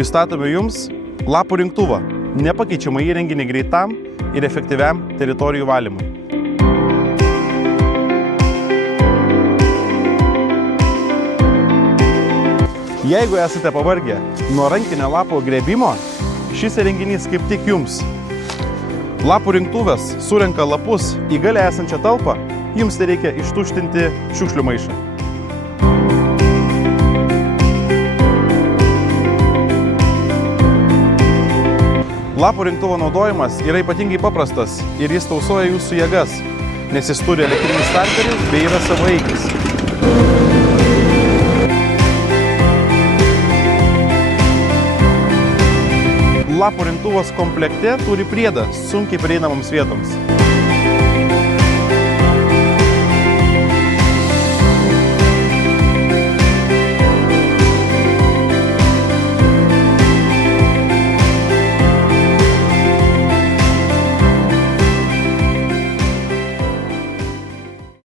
pristatome Jums lapų rinktuvą, nepakeičiamą įrenginį greitam ir efektyviam teritorijų valymui. Jeigu esate pavargę nuo rankinio lapo grėbimo, šis įrenginys kaip tik Jums. Lapų rinktuvas surenka lapus į gale esančią talpą, Jums tai reikia ištuštinti šiukšlių maišą. Lapų rinktuvo naudojimas yra ypatingai paprastas ir jis tausoja Jūsų jėgas, nes jis turi elektrinį starterį bei yra savaeigis. Lapų rinktuvas komplekte turi priedą sunkiai prieinamoms vietoms.